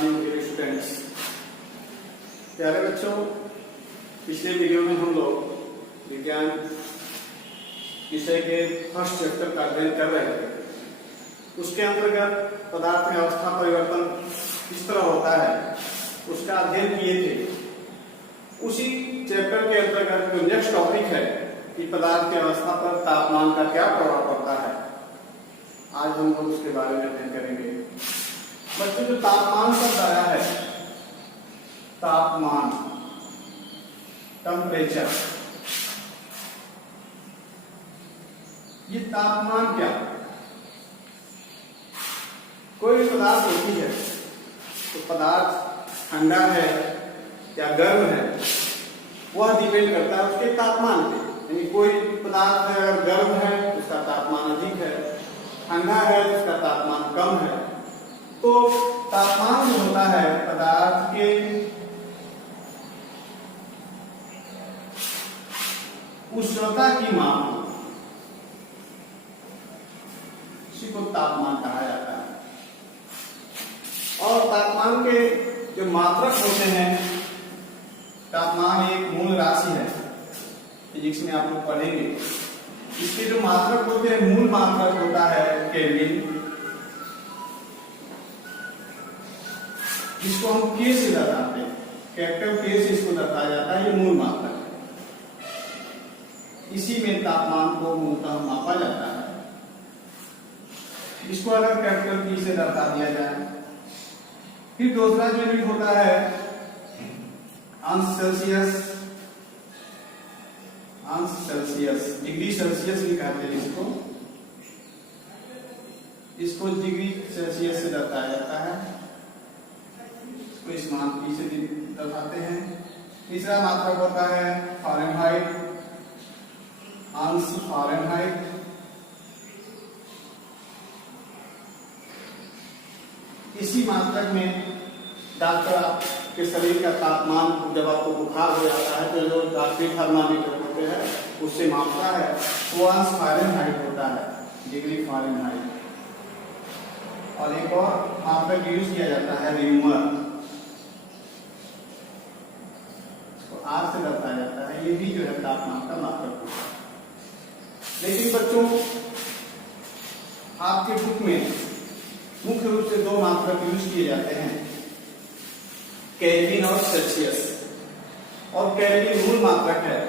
Morning dear students. प्यारे बच्चों, पिछले वीडियो में हम लोग विज्ञान विषय के फर्स्ट चैप्टर का अध्ययन कर रहे थे। उसके अंतर्गत पदार्थ में अवस्था परिवर्तन किस तरह होता है उसका अध्ययन किए थे। उसी चैप्टर के अंतर्गत जो नेक्स्ट टॉपिक है कि पदार्थ की अवस्था पर तापमान का क्या प्रभाव पड़ता है, आज हम लोग उसके बारे में अध्ययन करेंगे। बच्चों, जो तापमान शब्द आया है, तापमान, टेम्परेचर, ये तापमान क्या? कोई भी पदार्थ होती है तो पदार्थ ठंडा है या गर्म है, वह डिपेंड करता है उसके तापमान पे। यानी कोई पदार्थ है अगर गर्म है तो उसका तापमान अधिक है, ठंडा है तो उसका तापमान कम है। तो तापमान जो होता है पदार्थ के उष्णता की माप, इसी को तापमान कहा जाता है। और तापमान के जो मात्रक होते हैं, तापमान एक मूल राशि है, फिजिक्स में आप लोग पढ़ेंगे। इसके जो मात्रक होते हैं, मूल मात्रक होता है केल्विन, जिसको हम के से दर्शाते हैं, कैपिटल के से इसको दर्शाया जाता है। ये मूल मात्रक है, इसी में तापमान को मूलतः मापा जाता है। इसको अगर कैपिटल पी से दर्शा दिया जाए। फिर दूसरा जो यूनिट होता है अंश सेल्सियस, अंश सेल्सियस, डिग्री सेल्सियस भी कहते हैं इसको डिग्री सेल्सियस से दर्शाया जाता है। इसको इस मान पी से दर्शाते हैं। तीसरा मात्रक होता है फारेनहाइट, अंश फारेनहाइट। इसी मात्रक में डॉक्टर आपके शरीर का तापमान, जब आपको बुखार हो जाता है तो जो डॉक्टरी थर्मामीटर होते हैं उससे मापता है, वो अंश फारेनहाइट होता है, डिग्री फारेनहाइट। और एक और मात्रक यूज किया जाता है रिमूवर, आर से दर्शाया जाता है। ये भी जो है तापमान का मात्रक होता है। लेकिन बच्चों, आपके बुक में मुख्य रूप से दो मात्रक यूज किए जाते हैं, केल्विन और सेल्सियस। और केल्विन मूल मात्रक है।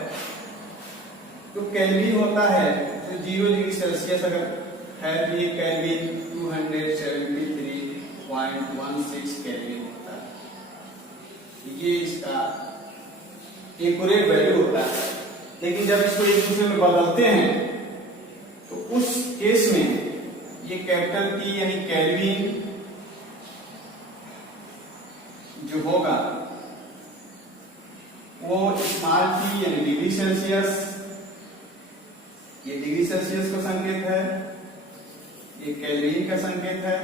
जो केल्विन होता है तो 0 डिग्री सेल्सियस अगर है तो ये केल्विन 273.16 केल्विन होता है। ये इसका एक्यूरेट वैल्यू होता है। लेकिन जब इसको एक दूसरे में बदलते हैं तो उस केस में ये कैपिटल टी यानी केल्विन जो होगा वो स्मॉल टी यानी डिग्री सेल्सियस, ये डिग्री सेल्सियस का संकेत है, ये केल्विन का संकेत है,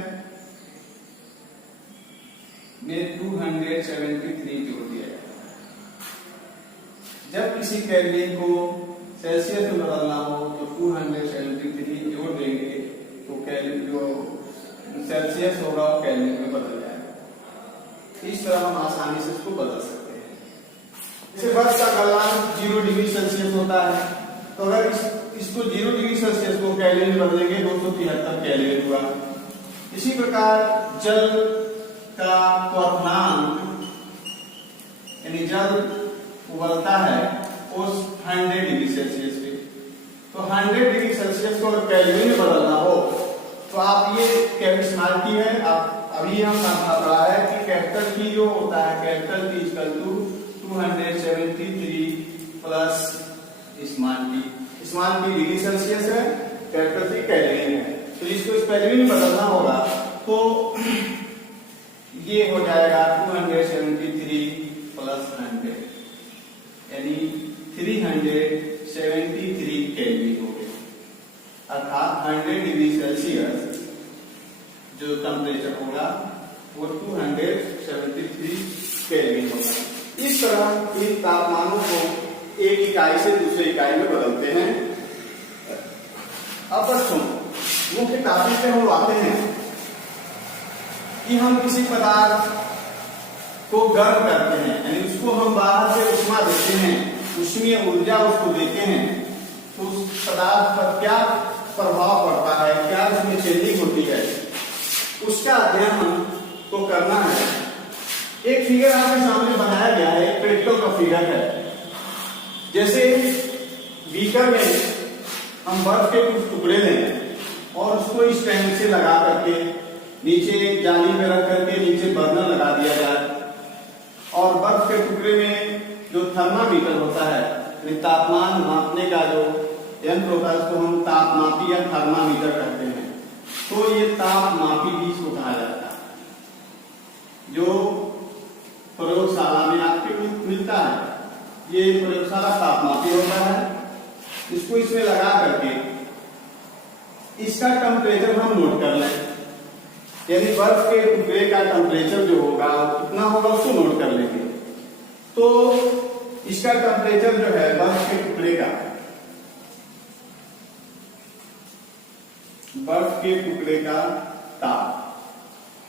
में 273 जोड़ दिया जाए। जब किसी केल्विन को सेल्सियस में बदलना हो तो 273 जोड़ देंगे तो केल्विन जो सेल्सियस होगा वो केल्विन में बदल जाएगा। इस तरह हम आसानी से इसको बदल सकते हैं। जैसे बर्फ का गलनांक 0 डिग्री सेल्सियस होता है, तो अगर इसको 0 डिग्री सेल्सियस को केल्विन में बदलेंगे 273 केल्विन हुआ। इसी प्रकार जल का क्वथनांक यानी जल उबलता है उस 100 डिग्री सेल्सियस पे, तो 100 डिग्री सेल्सियस को अगर केल्विन में बदलना हो तो आप ये कैपिटल है, आप अभी हम पढ़ा है कि कैपिटल टी जो होता है, capital T equal to 273 plus small T degree Celsius है, कैपिटल टी केल्विन है। तो इसको केल्विन में बदलना होगा तो ये हो जाएगा 273 प्लस 100 यानी 373 केल्विन हो गए। अर्थात 100 डिग्री सेल्सियस जो टेम्परेचर होगा वो 273 केल्विन होगा। इस तरह इन तापमानों को एक इकाई से दूसरे इकाई में बदलते हैं। अब बच्चों, मुख्य टॉपिक पे हम आते हैं कि हम किसी पदार्थ को गर्म करते हैं, यानी उसको हम बाहर से उष्मा देते हैं, उष्मीय ऊर्जा उसको देते हैं, तो उस पदार्थ पर क्या प्रभाव पड़ता है, क्या उसमें चेंजिंग होती है, उसका अध्ययन हमको करना है। एक फिगर आपके सामने बनाया गया है, एक पेट्रोल का फिगर है। जैसे बीकर में हम बर्फ के कुछ टुकड़े लें और उसको इस टैंक से लगा करके नीचे जाली में रख करके नीचे बर्नर लगा दिया जाए, और बर्फ के टुकड़े में जो थर्मामीटर होता है, तापमान मापने का जो यंत्र होता है, उसको हम तापमापी या थर्मामीटर कहते हैं। तो ये तापमापी भी इसको कहा जाता है, जो प्रयोगशाला में आपके मिलता है। ये प्रयोगशाला तापमापी होता है। इसको इसमें लगा करके इसका टेम्परेचर हम नोट कर लें, यानी बर्फ के टुकड़े का टेम्परेचर जो होगा कितना होगा उसको नोट कर लेंगे। तो इसका टेम्परेचर जो है बर्फ के टुकड़े का, बर्फ के टुकड़े का ताप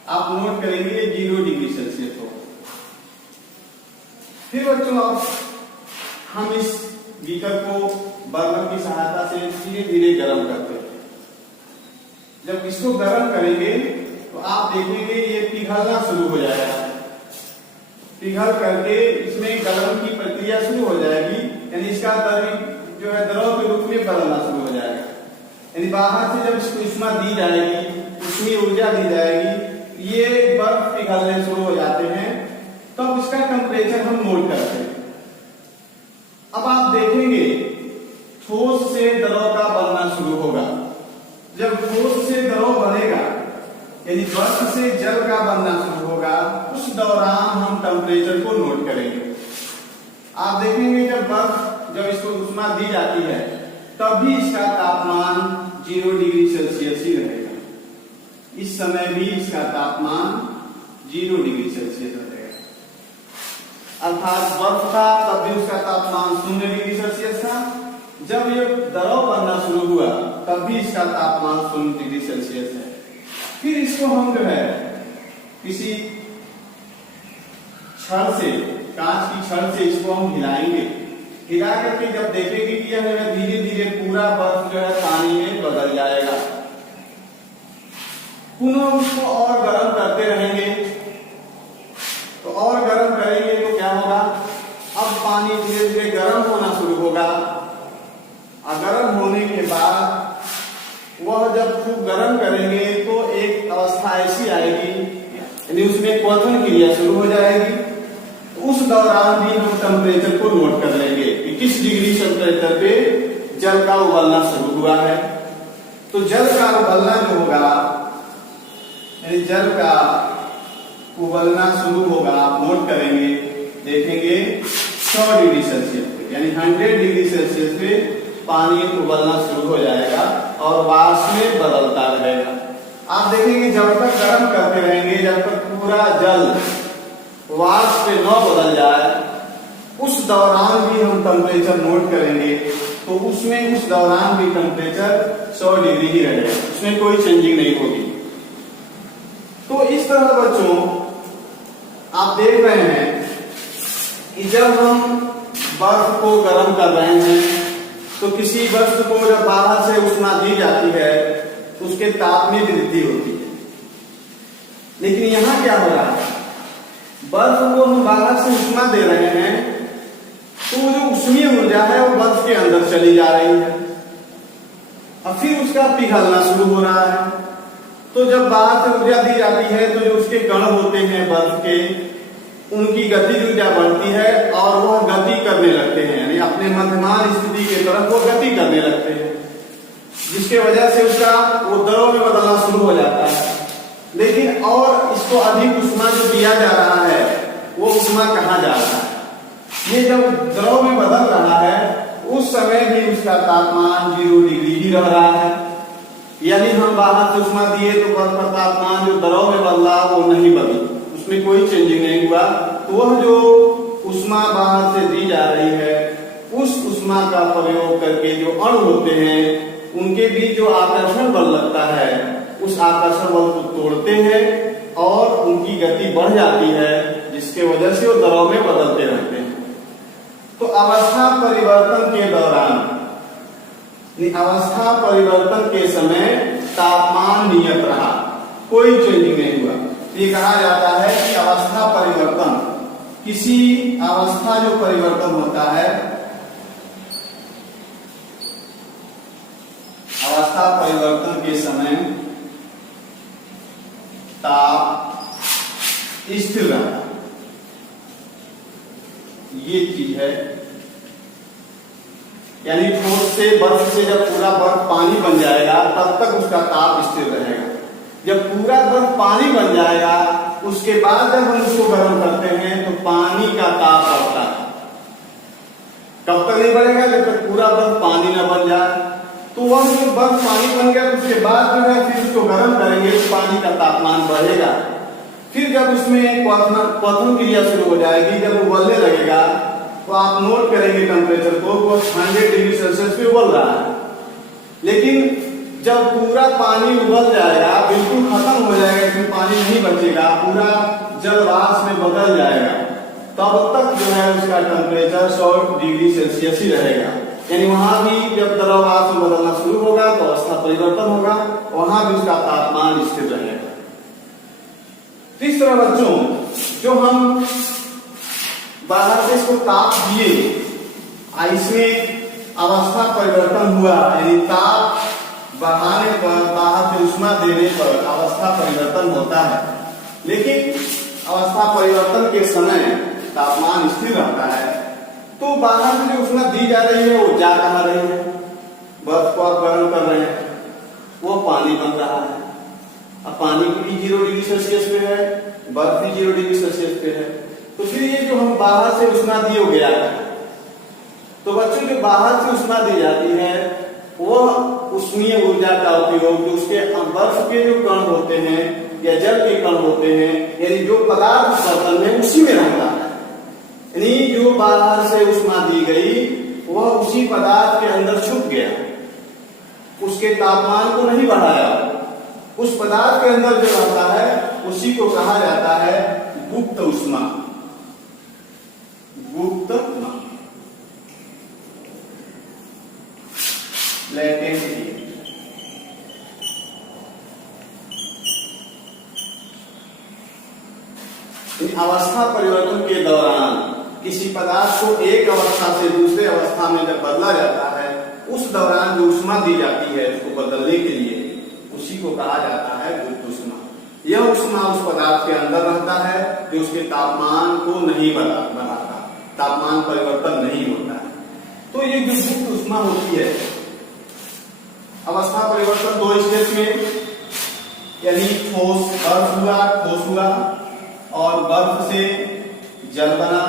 आप नोट करेंगे 0 डिग्री सेल्सियस हो। फिर बच्चों अब हम इस बीकर को बर्नर की सहायता से धीरे धीरे गर्म करते हैं। जब इसको गर्म करेंगे तो आप देखेंगे ये पिघलना शुरू हो जाएगा। पिघल करके इसमें गलन की प्रक्रिया शुरू हो जाएगी, यानी इसका द्रव जो है द्रव के रूप में बदलना शुरू हो जाएगा। यानी बाहर से जब इसको उष्मा दी जाएगी, उष्मीय ऊर्जा दी जाएगी, ये बर्फ पिघलने शुरू हो जाते हैं, तब इसका टेम्परेचर हम नोट करते हैं। अब आप देखेंगे ठोस से द्रव का बनना शुरू होगा। जब ठोस से द्रव बनेगा, यानी बर्फ से जल का बनना शुरू होगा, उस दौरान हम टेम्परेचर को नोट करेंगे। आप देखेंगे जब इसको उष्मा दी जाती है, तब भी इसका तापमान 0 डिग्री सेल्सियस ही रहेगा। इस समय भी इसका तापमान 0 डिग्री सेल्सियस रहेगा। अर्थात बर्फ था तब भी उसका तापमान 0 डिग्री सेल्सियस था। जब ये द्रव बनना शुरू हुआ तब भी इसका तापमान 0 डिग्री सेल्सियस है। फिर इसको हम जो है किसी छड़ से, कांच की छड़ से इसको हम हिलाएंगे। हिला करके जब देखेंगे कि यह धीरे धीरे पूरा बर्फ जो है पानी में बदल जाएगा, पुनः उसको और गर्म करते रहेंगे। तो और गर्म करेंगे तो क्या होगा, अब पानी धीरे धीरे गर्म होना शुरू होगा। और गर्म होने के बाद वह जब खूब गर्म करेंगे तो एक अवस्था ऐसी आएगी, यानी उसमें क्वथन क्रिया शुरू हो जाएगी। उस दौरान भी हम टेम्परेचर को नोट कर लेंगे कि किस डिग्री टेम्परेचर पे जल का उबलना शुरू हुआ है। तो जल का उबलना जो होगा, यानी जल का उबलना शुरू होगा, आप नोट करेंगे, देखेंगे 100 डिग्री सेल्सियस पे, यानी 100 डिग्री सेल्सियस पे पानी उबलना शुरू हो जाएगा और वाष्प में बदलता रहेगा। आप देखेंगे जब तक गर्म करते रहेंगे, जब तक पूरा जल वाष्प में न बदल जाए, उस दौरान भी हम टेम्परेचर नोट करेंगे। तो उसमें उस दौरान भी टेम्परेचर 100 डिग्री ही रहेगा, उसमें कोई चेंजिंग नहीं होगी। तो इस तरह बच्चों आप देख रहे हैं कि जब हम बर्फ को गर्म कर रहे हैं तो किसी वस्तु को जब बाहर से उष्मा दी जाती है तो उसके ताप में वृद्धि होती है। लेकिन यहाँ क्या हो रहा है, बर्फ को हम बाहर से उष्मा दे रहे हैं तो वो जो उष्मीय ऊर्जा है वो बर्फ के अंदर चली जा रही है और फिर उसका पिघलना शुरू हो रहा है। तो जब बाहर से ऊर्जा दी जाती है तो जो उसके कण होते हैं बर्फ के, उनकी गतिज ऊर्जा बढ़ती है और वह गति करने लगते हैं, यानी अपने मध्यमान स्थिति की तरफ वो गति करने लगते हैं, जिसके वजह से उसका वो द्रव में बदलना शुरू हो जाता है। लेकिन और इसको अधिक उष्मा जो दिया जा रहा है वो उष्मा कहाँ जा रहा है, ये जब द्रव में बदल रहा है उस समय भी उसका तापमान 0 डिग्री ही रह रहा है। यानी हम बाहर से उष्मा दिए तो बर्फ का तापमान जो द्रव में बदला वो नहीं बदला, उसमें कोई चेंजिंग नहीं हुआ। तो वह जो उष्मा बाहर से दी जा रही है उस उष्मा का प्रयोग करके जो अणु होते हैं उनके बीच जो आकर्षण बल लगता है उस आकर्षण बल को तोड़ते हैं और उनकी गति बढ़ जाती है, जिसके वजह से वो द्रव में बदलते रहते हैं। तो अवस्था परिवर्तन के दौरान, अवस्था परिवर्तन के समय तापमान नियत रहा, कोई चेंजिंग नहीं हुआ। ये कहा जाता है कि अवस्था परिवर्तन, किसी अवस्था जो परिवर्तन होता है, अवस्था परिवर्तन के समय ताप स्थिर रहता, ये चीज है। यानी ठोस से बर्फ से जब पूरा बर्फ पानी बन जाएगा तब तक उसका ताप स्थिर रहेगा। जब पूरा बर्फ पानी बन जाएगा उसके बाद जब हम उसको गर्म करते हैं तो पानी का ताप बढ़ता है। कब तक नहीं बढ़ेगा? जब तक पूरा बर्फ पानी न बन जाए। तो वह जो बर्फ पानी बन गया उसके बाद जो है फिर उसको गर्म करेंगे तो पानी का तापमान बढ़ेगा। फिर जब उसमें क्वथन क्रिया शुरू हो जाएगी, जब वो उबलने लगेगा तो आप नोट करेंगे टेम्परेचर को, वो 100 डिग्री सेल्सियस पे उबल रहा है। लेकिन जब पूरा पानी उबल जाएगा, बिल्कुल खत्म हो जाएगा, इसमें पानी नहीं बचेगा, पूरा जलवाष्प में बदल जाएगा, तब तक जो है उसका टेम्परेचर 100 डिग्री सेल्सियस ही रहेगा। यानी वहां भी जब द्रववाष्प में बदलना शुरू होगा तो अवस्था परिवर्तन होगा, वहां भी उसका तापमान स्थिर रहेगा। इस तरह बच्चों, जो हम बाहर से इसको ताप दिए, इसमें अवस्था परिवर्तन हुआ, यानी ताप बढ़ाने पर, बाहर से उष्मा देने पर अवस्था परिवर्तन होता है। लेकिन अवस्था परिवर्तन के समय तापमान स्थिर रहता है। तो बाहर से जो उष्मा दी जा रही है वो जा कहां रही है? बर्फ को आप गर्म कर रहे हैं, वो पानी बन रहा है। अब पानी भी 0 डिग्री सेल्सियस पे है, बर्फ भी 0 डिग्री सेल्सियस पे है। तो फिर ये जो हम बाहर से उष्मा दिए हो गया है, तो बच्चों जो बाहर से उष्मा दी जाती है वह उष्मीय ऊर्जा का उपयोग, जो उसके बर्फ के जो कण होते हैं या जल के कण होते हैं, यानी जो पदार्थ बर्तन में, उसी में रहता है। यानी जो बाहर से उष्मा दी गई वह उसी पदार्थ के अंदर छुप गया, उसके तापमान को नहीं बढ़ाया। उस पदार्थ के अंदर जो रहता है उसी को कहा जाता है गुप्त उष्मा। गुप्त उष्मा, लेटेंट हीट। अवस्था परिवर्तन के दौरान किसी पदार्थ को एक अवस्था से दूसरे अवस्था में जब बदला जाता है, उस दौरान जो उष्मा दी जाती है उसको बदलने के लिए, उसी को कहा जाता है गुप्त उष्मा। यह उष्मा उस पदार्थ के अंदर रहता है जो उसके तापमान को नहीं बढ़ाता, तापमान परिवर्तन नहीं होता है। तो ये जो गुप्त उष्मा होती है, अवस्था परिवर्तन 2 स्टेज में, यानी ठोस बर्फ हुआ, ठोस हुआ, और बर्फ से जल बना,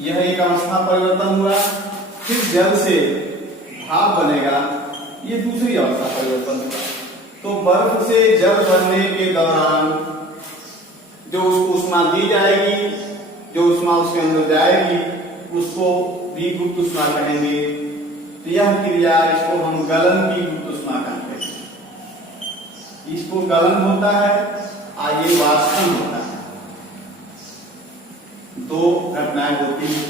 यह एक अवस्था परिवर्तन हुआ। फिर जल से भाप बनेगा, ये दूसरी अवस्था परिवर्तन हुआ। तो बर्फ से जल बनने के दौरान जो उसको उष्मा दी जाएगी, जो उष्मा उसके अंदर जाएगी, उसको भी गुप्त उष्मा कहेंगे। तो यह क्रिया, इसको हम गलन की गुप्त उष्मा कहते हैं। इसको गलन होता है, आगे वाष्पन होता है, 2 घटनाएं होती हैं।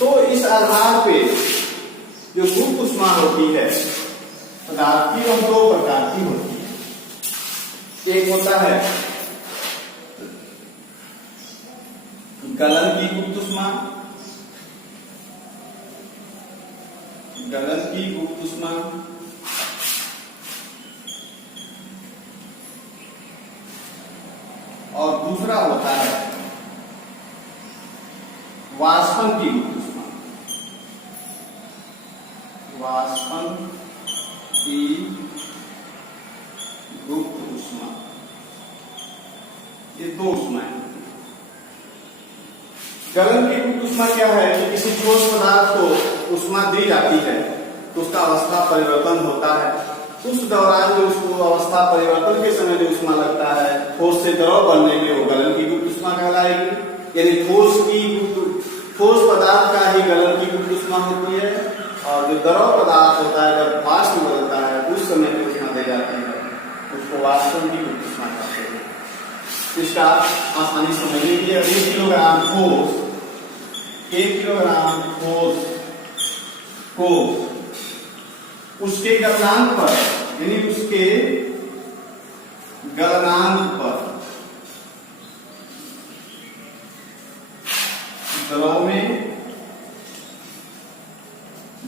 तो इस आधार पे जो गुप्त उष्मा होती है पदार्थ की, वह 2 प्रकार की होती है। एक होता है गलन की गुप्त उष्मा, गलन की गुप्त उष्मा, और दूसरा होता है वाष्पन की गुप्त उष्मा। वाष्पन की गुप्त उष्मा, ये 2 उष्माएं। गलन की गुप्त उष्मा क्या है कि किसी ठोस पदार्थ को उष्मा दी जाती है तो उसका अवस्था परिवर्तन होता है। उस दौरान जो उसको अवस्था परिवर्तन के समय जो उष्मा लगता है ठोस से द्रव बनने में, वो गलन की गुप्त उष्मा कहलाएगी। यानी ठोस पदार्थ का ही गलन की गुप्त उष्मा होती है, और जो द्रव पदार्थ होता है जब वाष्प बदलता है उस समय जो उष्मा दी जाती है उसको वाष्पन की गुप्त उष्मा कहते हैं। इसका आसानी समझने के लिए 1 किलोग्राम ठोस, 1 किलोग्राम ठोस को उसके गलनांक पर, यानी उसके गलनांक पर द्रव में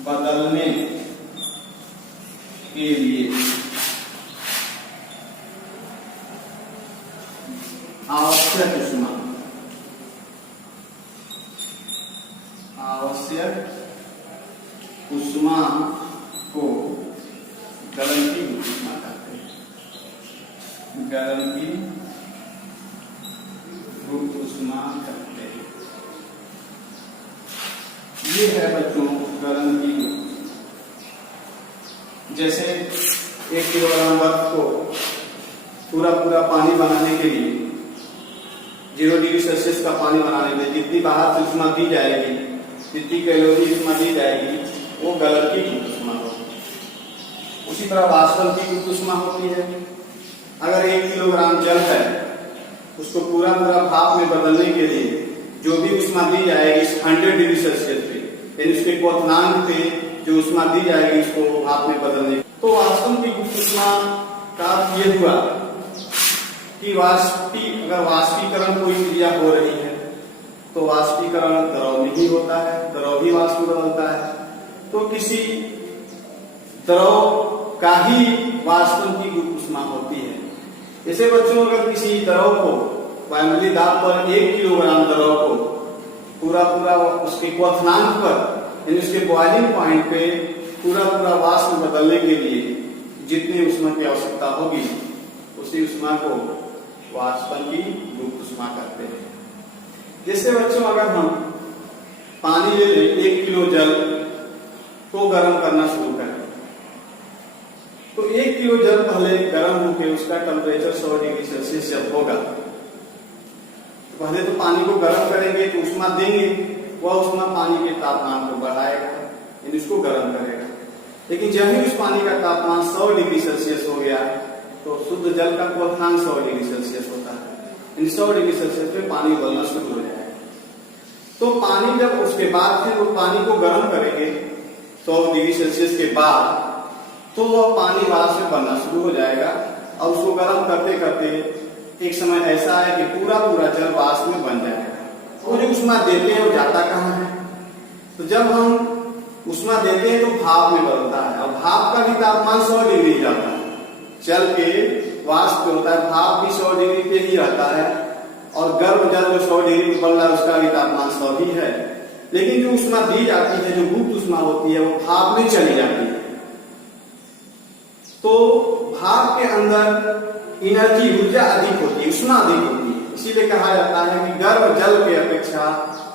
बदलने के लिए आवश्यक ऊष्मा, को गलन की ऊष्मा कहते हैं। गलन की गुप्त ऊष्मा कहते हैं। ये है बच्चों गलन की गुप्त। जैसे 1 किलोग्राम बर्फ को पूरा पानी बनाने के लिए 0 डिग्री सेल्सियस का पानी बनाने के लिए जितनी बाहर से ऊष्मा दी जाएगी, जितनी कैलोरी ऊष्मा दी जाएगी, वो गलन की गुप्त ऊष्मा होगी। उसी तरह वाष्पन की गुप्त ऊष्मा होती है। अगर 1 किलोग्राम जल है, उसको पूरा भाप में बदलने के लिए जो भी ऊष्मा दी जाएगी 100 डिग्री सेल्सियस पे, यानी उसके क्वथनांक पे जो ऊष्मा दी जाएगी उसको भाप में बदलने, तो वाष्पन की गुप्त ऊष्मा का ये हुआ कि अगर वाष्पीकरण कोई क्रिया हो रही है तो वाष्पीकरण द्रव में ही होता है, द्रव ही वाष्प में बदलता है। तो किसी द्रव का ही वाष्पन की गुप्त ऊष्मा होती है। जैसे बच्चों अगर किसी द्रव को वायुमंडलीय दाब पर 1 किलोग्राम द्रव को पूरा उसके क्वथनांक पर, यानी उसके बॉइलिंग पॉइंट पे पूरा वाष्प में बदलने के लिए जितनी ऊष्मा की आवश्यकता होगी, उसी ऊष्मा को वाष्पन की गुप्त ऊष्मा कहते हैं। जैसे बच्चों अगर हम पानी ले लें, 1 किलो जल को गर्म करना शुरू करें, तो 1 किलो जल पहले गर्म होकर उसका टेम्परेचर 100 डिग्री सेल्सियस जब होगा, तो पहले तो पानी को गर्म करेंगे तो ऊष्मा देंगे, वह ऊष्मा पानी के तापमान को बढ़ाएगा, यानी उसको गर्म करेगा। लेकिन जब ही उस पानी का तापमान 100 डिग्री सेल्सियस हो गया तो शुद्ध जल का क्वथनांक 100 डिग्री सेल्सियस होता है, यानी 100 डिग्री सेल्सियस पे पानी उबलना शुरू हो जाएगा। तो पानी जब उसके बाद फिर वो पानी को गर्म करेंगे 100 डिग्री सेल्सियस के बाद, तो वह पानी वाष्प में बनना शुरू हो जाएगा। और उसको गर्म करते करते एक समय ऐसा है कि पूरा जल वाष्प में बन जाएगा। तो जो ऊष्मा देते हैं वो जाता कहाँ है? तो जब हम ऊष्मा देते हैं तो भाप में बदलता है, और भाप का भी तापमान 100 डिग्री जाता है। जल के वाष्प जो होता है, भाप भी 100 डिग्री पे ही रहता है, और गर्म जल जो 100 डिग्री पे बन रहा है उसका भी तापमान 100 ही है। लेकिन जो ऊष्मा दी जाती है, जो गुप्त ऊष्मा होती है, वो भाप में चली जाती है। तो भाप के अंदर एनर्जी, ऊर्जा अधिक होती है, ऊष्मा अधिक होती है। इसीलिए कहा जाता है कि गर्म जल की अपेक्षा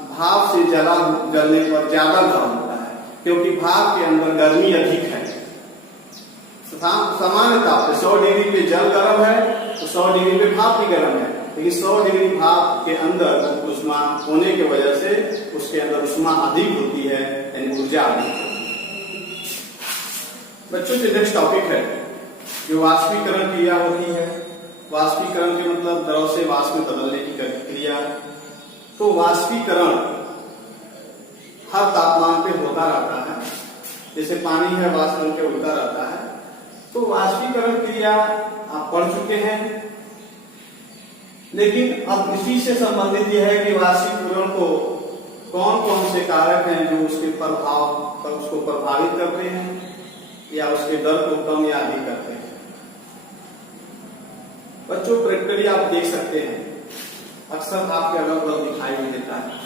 भाप से जलने पर ज्यादा गर्म होता है, क्योंकि भाप के अंदर गर्मी अधिक है। सामान्य ताप पे 100 डिग्री पे जल गर्म है तो 100 डिग्री पे भाप भी गर्म है, लेकिन 100 डिग्री भाप के अंदर ऊष्मा होने की वजह से उसके अंदर ऊष्मा अधिक होती है, यानी ऊर्जा अधिक होती है। बच्चों के नेक्स्ट टॉपिक है जो वाष्पीकरण क्रिया होती है। वाष्पीकरण के मतलब द्रव से वाष्प में बदलने की क्रिया। तो वाष्पीकरण हर तापमान पे होता रहता है। जैसे पानी है, वाष्प बन के उड़ता रहता है। तो वाष्पीकरण क्रिया आप पढ़ चुके हैं, लेकिन अब इसी से संबंधित यह है कि वाष्पीकरण को कौन से कारक हैं जो उसके प्रभाव पर उसको प्रभावित करते हैं या उसके दर को कम या अधिक करते हैं। बच्चों प्रैक्टिकली आप देख सकते हैं, अक्सर आपके अगल बगल दिखाई नहीं देता है।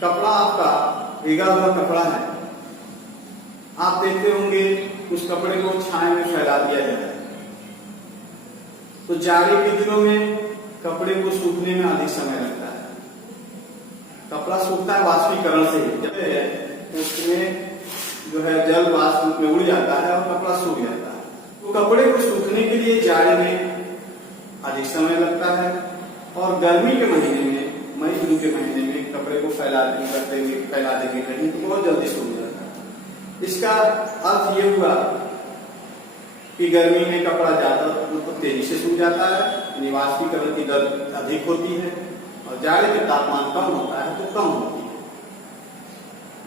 कपड़ा आपका भीगा हुआ कपड़ा है, आप देखते होंगे उस कपड़े को छाया में फैला दिया जाता है। तो जाड़े के दिनों में कपड़े को सूखने में अधिक समय लगता है। कपड़ा सूखता है वाष्पीकरण से, जब उसमें जो है जल वाष्प में उड़ जाता है और कपड़ा सूख जाता है। तो कपड़े को सूखने के लिए जाड़े में अधिक समय लगता है, और गर्मी के महीने में, मई जून के महीने में कपड़े को फैला देंगे कहीं तो बहुत जल्दी सूख जाता है। इसका अर्थ ये हुआ कि गर्मी में कपड़ा ज्यादा तेजी से सूख जाता है, यानी वाष्पीकरण की दर अधिक होती है, और जाड़े में तापमान कम होता है तो कम होती है।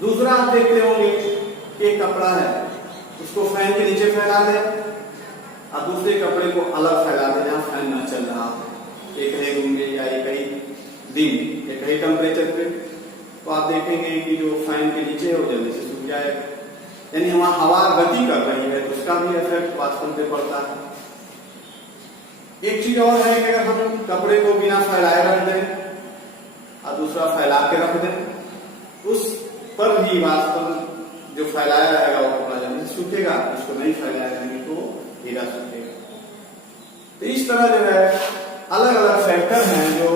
दूसरा आप देखते होंगे कि एक कपड़ा है, उसको फैन के नीचे फैला दे और दूसरे कपड़े को अलग फैला दे जहाँ फैन न चल रहा हो, एक ही रूम में या एक ही दिन एक ही टेम्परेचर पे, तो आप देखेंगे कि जो फैन के नीचे है वो जल्दी से सूख जाएगा। यानी वहां हवा गति कर रही है तो उसका भी इफेक्ट वाष्पन पे पड़ता है। एक चीज और है कि अगर हम कपड़े को बिना फैलाए रख दें और दूसरा फैला के रख दें, उस पर भी वाष्पन जो फैलाया रहेगा वो कपड़ा जल्दी सूखेगा, उसको नहीं फैलाया रहेंगे तो धीरा सूखेगा। तो इस तरह जो है अलग अलग फैक्टर हैं जो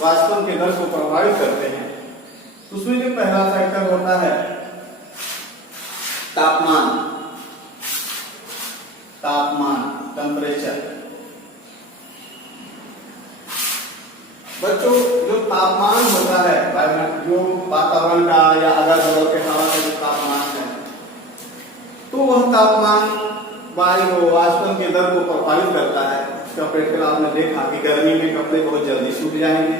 वाष्पन के दर को प्रभावित करते हैं। उसमें जो पहला फैक्टर होता है तापमान, टेम्परेचर। बच्चों जो तापमान होता है जो वातावरण का या अगल बगल के हवा का जो तापमान है, तो वह तापमान वायु वाष्पन के दर को प्रभावित करता है। इसका प्रैक्टिकल आपने देखा कि गर्मी में कपड़े बहुत जल्दी सूख जाएंगे,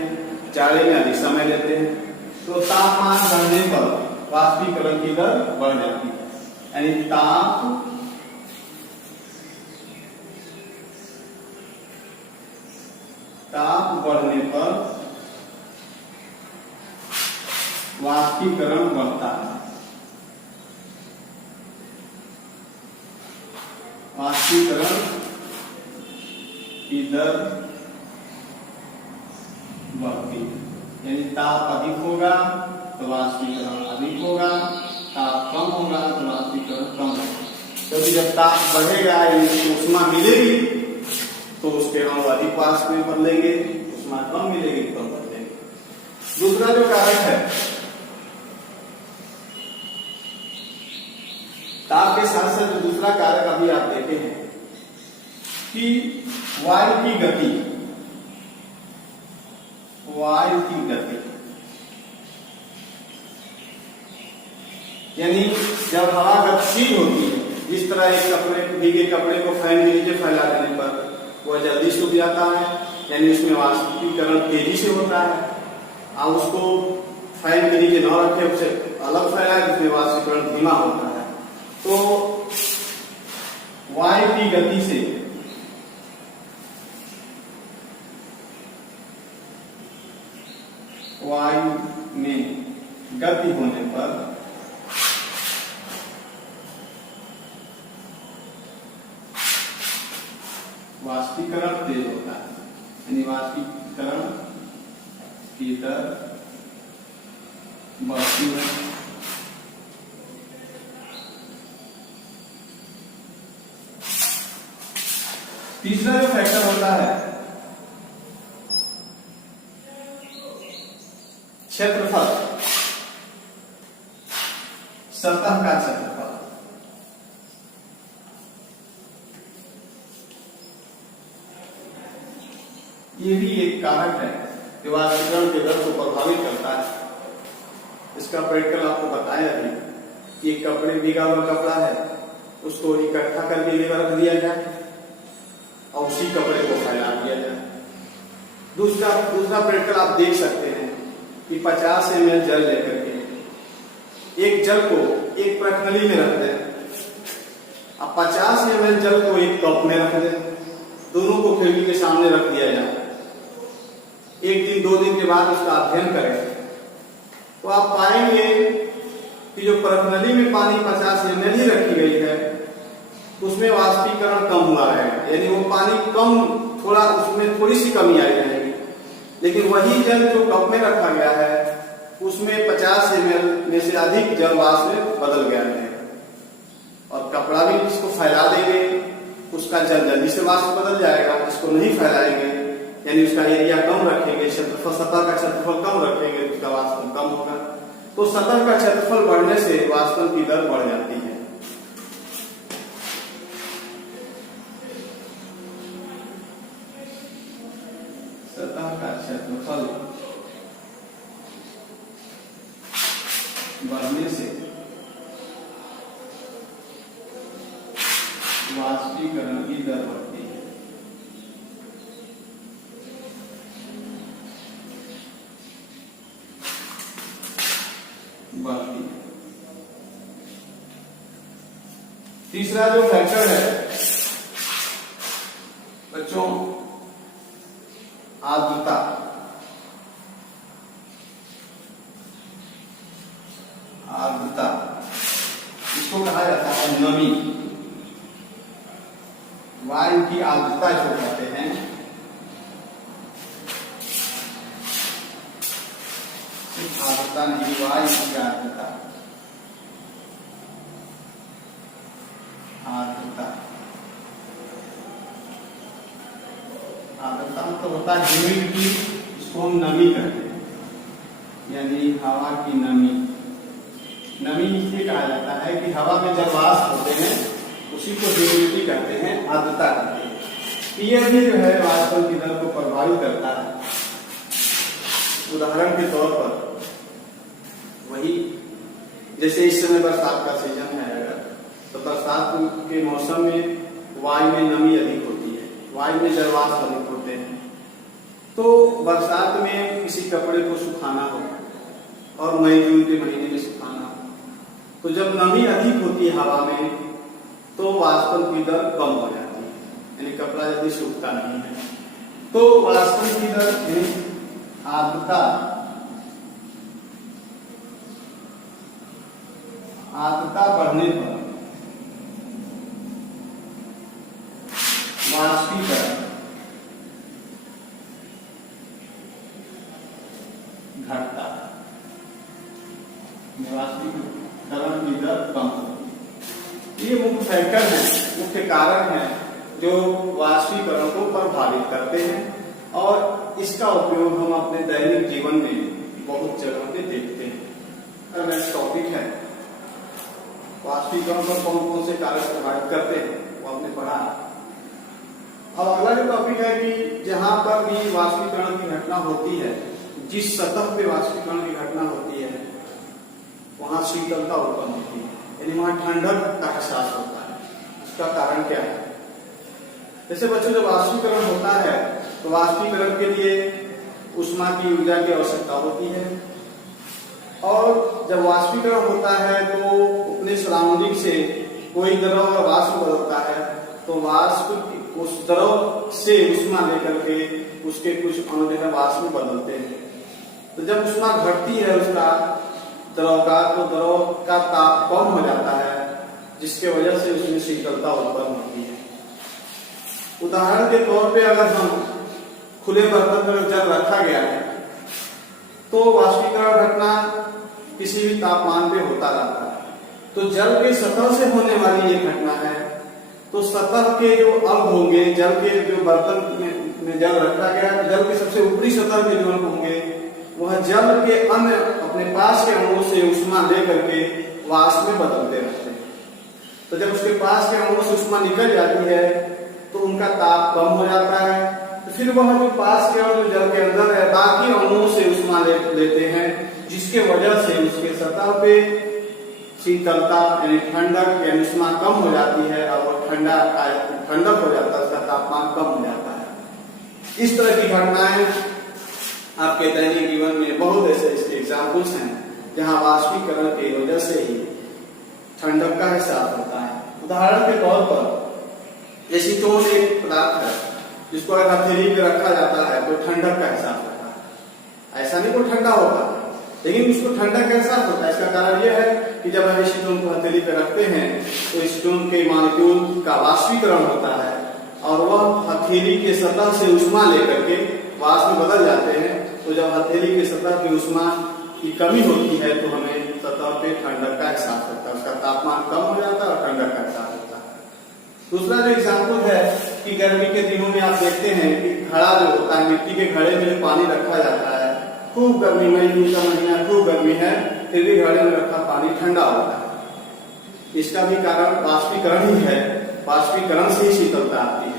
जाड़े में अधिक समय लेते हैं। तो तापमान बढ़ने पर वाष्पीकरण की दर बढ़ जाती है, यानी ताप बढ़ने पर वाष्पीकरण बढ़ता है। वाष्पीकरण की दर बढ़ती है, यानी ताप अधिक होगा तो वाष्पीकरण अधिक होगा, ताप कम होगा तो वाष्पीकरण कम होगा। क्योंकि जब ताप बढ़ेगा यानी ऊष्मा मिलेगी तो उसके अणु अधिक वाष्प में बदलेंगे, ऊष्मा कम मिलेगी तो कम बदलेंगे। दूसरा जो कारक है ताप के साथ साथ जो दूसरा कारक अभी आप देखे हैं कि वायु की गति, यानी जब हवा गतिशील होती है, जिस तरह एक भीगे कपड़े को फैन के नीचे फैला देने पर वह जल्दी सूख जाता है, यानी उसमें वाष्पीकरण तेजी से होता है। और उसको फैन के नीचे न रखे, उसे अलग फैलाए जिसमें वाष्पीकरण धीमा होता है। तो वायु की गति से वायु में गति होने पर वाष्पीकरण तेज होता है, यानी वाष्पीकरण की दर बढ़ती है। तीसरा जो फैक्टर होता है क्षेत्रफल, सतह का क्षेत्रफल। ये भी एक कारक है जो वाष्पीकरण के दर को प्रभावित करता है। इसका प्रैक्टिकल आपको बताया अभी कि एक कपड़े भीगा हुआ कपड़ा है, उसको इकट्ठा करके लेकर रख दिया जाए और उसी कपड़े को फैला दिया जाए। दूसरा प्रैक्टिकल आप देख सकते हैं कि 50 ml जल लेकर के एक जल को एक प्रणाली में रख दें, अब 50 ml जल को एक कप में रख दें, दोनों को खिड़की के सामने रख दिया जाए। एक दिन 2 दिन के बाद उसका अध्ययन करें तो आप पाएंगे कि जो प्रणाली में पानी 50 ml ही रखी गई है उसमें वाष्पीकरण कम हुआ है, यानी वो पानी कम, थोड़ा उसमें थोड़ी सी कमी आई रहेगी। लेकिन वही जल जो कप में रखा गया है उसमें 50 ml में से अधिक जल वाष्प में बदल गया है, और कपड़ा भी इसको फैला देंगे उसका जल जल्दी से वाष्प बदल जाएगा। इसको नहीं फैलाएंगे यानी उसका एरिया कम रखेंगे, क्षेत्रफल सतह का क्षेत्रफल कम रखेंगे, उसका वाष्पन कम होगा। तो सतह का क्षेत्रफल बढ़ने से वाष्पन की दर बढ़ जाती है। सतह का क्षेत्रफल बढ़ने से वाष्पीकरण की दर बढ़ती है। तीसरा जो फैक्टर है बच्चों, आर्द्रता। आर्द्रता इसको कहा जाता है नमी। वायु की आर्द्रता इसको कहते हैं। सिर्फ आर्द्रता नहीं, वायु की आर्द्रता। आर्द्रता आर्द्रता मतलब होता है ह्यूमिडिटी, इसको हम नमी कहते हैं, यानी हवा की नमी। नमी इसलिए कहा जाता है कि हवा में जब वाष्प होते हैं उसी को ह्यूमिडिटी कहते हैं, आर्द्रता कहते हैं। यह भी जो है वाष्पन की दर को प्रभावित करता है। उदाहरण के तौर पर वही जैसे इस समय बरसात का सीजन है, अगर तो बरसात के मौसम में वायु में नमी अधिक होती है, वायु में जल वाष्प अधिक होते हैं। तो बरसात में किसी कपड़े को सुखाना हो और मई जून के महीने में सुखाना हो, तो जब नमी अधिक होती है हवा में तो वाष्पन की दर कम हो जाती है, यानी कपड़ा जल्दी सूखता नहीं है। तो वाष्पन की दर आर्द्रता बढ़ने पर वाष्पीकरण घटता है, वाष्पीकरण की दर कम होती है। ये मुख्य फैक्टर है, मुख्य कारक है जो वाष्पीकरण को प्रभावित करते हैं और इसका उपयोग हम अपने दैनिक जीवन में बहुत जगह पे देखते हैं। नेक्स्ट टॉपिक है वाष्पीकरण पर कौन कौन से कारक प्रभावित करते हैं, वो आपने पढ़ा। अब अगला जो टॉपिक है कि जहां पर भी वाष्पीकरण की घटना होती है, जिस सतह पे वाष्पीकरण की घटना होती है वहां शीतलता उत्पन्न होती है, यानी वहां ठंडक का एहसास होता है। इसका कारण क्या है? जैसे बच्चों जब वाष्पीकरण होता है तो वाष्पीकरण के लिए ऊष्मा की ऊर्जा की आवश्यकता होती है, और जब वाष्पीकरण होता है तो अपने सराउंडिंग से कोई द्रव और वाष्प बदलता है, तो वाष्प उस द्रव से ऊष्मा लेकर के उसके कुछ अणु जो है वाष्प में बदलते हैं। तो जब ऊष्मा घटती है उसका द्रव का, तो द्रव का ताप कम हो जाता है, जिसके वजह से उसमें शीतलता उत्पन्न होती है। उदाहरण के तौर पे अगर हम खुले बर्तन में जल रखा गया है तो वाष्पीकरण घटना किसी भी तापमान पे होता रहता है। तो जल के सतह से होने वाली ये घटना है, तो सतह के जो अंग होंगे, जल के जो बर्तन में जल रखा गया, जल के सबसे ऊपरी सतह के जो अंग होंगे वह जल के अन्य अपने पास के अणुओं से ऊष्मा लेकर के वाष्प में बदलते रहते हैं। तो जब उसके पास के अणुओं से ऊष्मा निकल जाती है तो उनका ताप कम हो जाता है, तो फिर वह जो पास के अणु जल के अंदर है बाकी अणुओं से ऊष्मा लेते हैं, जिसके वजह से उसके सतह पे शीतलता यानी ठंडक यानी ऊष्मा कम हो जाती है और वो ठंडक हो जाता है, उसका तापमान कम हो जाता है। इस तरह की घटनाएं आपके दैनिक जीवन में बहुत ऐसे इसके एग्जाम्पल्स हैं जहां वाष्पीकरण की वजह से ही ठंडक का एहसास होता है। उदाहरण के तौर पर एसीटोन एक पदार्थ है जिसको अगर हथेली पे रखा जाता है तो ठंडक का एहसास होता है। ऐसा नहीं कोई ठंडा होता है, लेकिन उसको ठंडक का एहसास होता है। इसका कारण यह है कि जब हम एसीटोन को हथेली पे रखते हैं तो एसीटोन के मॉलिक्यूल का वाष्पीकरण होता है और वह हथेली के सतह से ऊष्मा लेकर के वाष्प में बदल जाते हैं। तो जब हथेली के सतह पे ऊष्मा की कमी होती है तो हमें सतह पे ठंडक का एहसास होता है, उसका तापमान कम हो जाता है और ठंडक का एहसास होता है। दूसरा जो एग्जाम्पल है कि गर्मी के दिनों में आप देखते हैं कि घड़ा जो होता है, मिट्टी के घड़े में जो पानी रखा जाता है, खूब गर्मी, मई जून का महीना खूब गर्मी है, फिर भी घड़े में रखा पानी ठंडा होता है। इसका भी कारण वाष्पीकरण ही है, वाष्पीकरण से ही शीतलता आती है।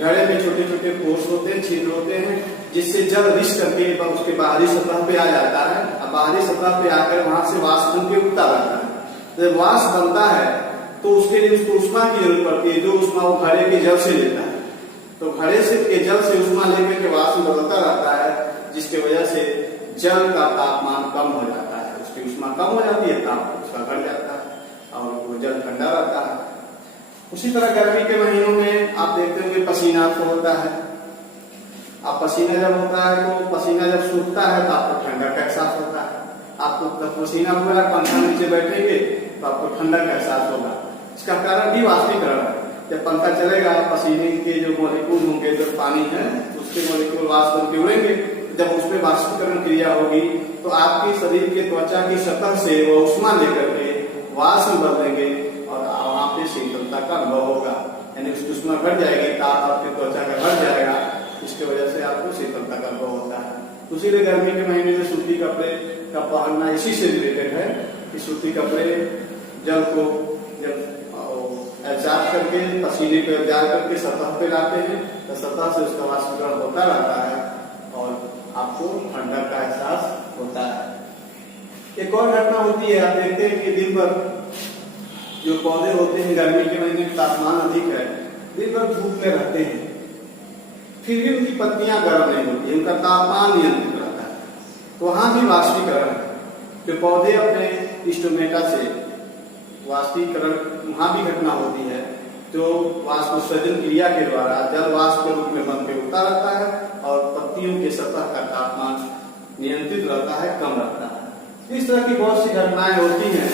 घड़े में छोटे छोटे पोर्स होते हैं, छिद्र होते हैं, जिससे जल रिस करके उसके बाहरी सतह पे आ जाता है और बाहरी सतह पे आकर वहां से वाष्प बन के उठता रहता है। जब वाष्प बनता है तो उसके लिए उसको ऊष्मा की जरूरत पड़ती है, जो ऊष्मा वो घड़े के जल से लेता है। तो घड़े से के जल से ऊष्मा लेकर के वाष्प बदलता रहता है, जिसके वजह से जल का तापमान कम हो जाता है, उसकी ऊष्मा कम हो जाती है, ताप उसका घट जाता है और वो जल ठंडा रहता है। उसी तरह गर्मी के महीनों में आप देखते होंगे पसीना आपको होता है। आप पसीना जब होता है तो पसीना जब सूखता है तो आपको ठंडक का एहसास होता है। आपको जब पसीना हुआ है, पंखा नीचे बैठेंगे तो आपको ठंडक का एहसास होगा। इसका कारण भी वाष्पीकरण है। जब पंखा चलेगा, पसीने के जो मॉलिक्यूल होंगे, जो पानी है उसके मॉलिक्यूल वाष्प बन के उड़ेंगे। जब उसमें वाष्पीकरण क्रिया होगी तो आपके शरीर के त्वचा की सतह से वो उष्मा लेकर के वाष्प में बदलेंगे और वहां पे शीतलता का अनुभव होगा, यानी उसकी उष्मा घट जाएगी, ताप आपके त्वचा का घट जाएगा। इसके वजह से आपको शीतलता का अनुभव होता है। इसीलिए गर्मी के महीने में सूती कपड़े का पहनना इसी से रिलेटेड है कि सूती कपड़े जल को जब एब्जॉर्ब करके पसीने को एब्जॉर्ब करके सतह पे लाते हैं तो सतह से उसका वाष्पीकरण होता रहता है और आपको ठंडक का एहसास होता है। एक और घटना होती है, आप देखते हैं कि दिन भर जो पौधे होते हैं गर्मी के महीने में तापमान अधिक है, दिन भर धूप में रहते हैं, फिर भी उनकी पत्तियां गर्म नहीं होती, उनका तापमान नियंत्रित रहता है। तो वहां भी वाष्पीकरण है। जो पौधे अपने स्टोमेटा से वाष्पीकरण वहां भी घटना होती है, जो वाष्पोत्सर्जन क्रिया के द्वारा जल वाष्प के रूप में बन के उड़ता रहता है और पत्तियों के सतह का तापमान नियंत्रित रहता है, कम रहता है। इस तरह की बहुत सी घटनाएं होती हैं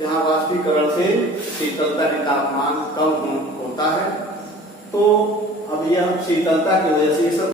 जहां वाष्पीकरण से शीतलता के तापमान कम होता है। तो अब यह शीतलता की वजह से ये सब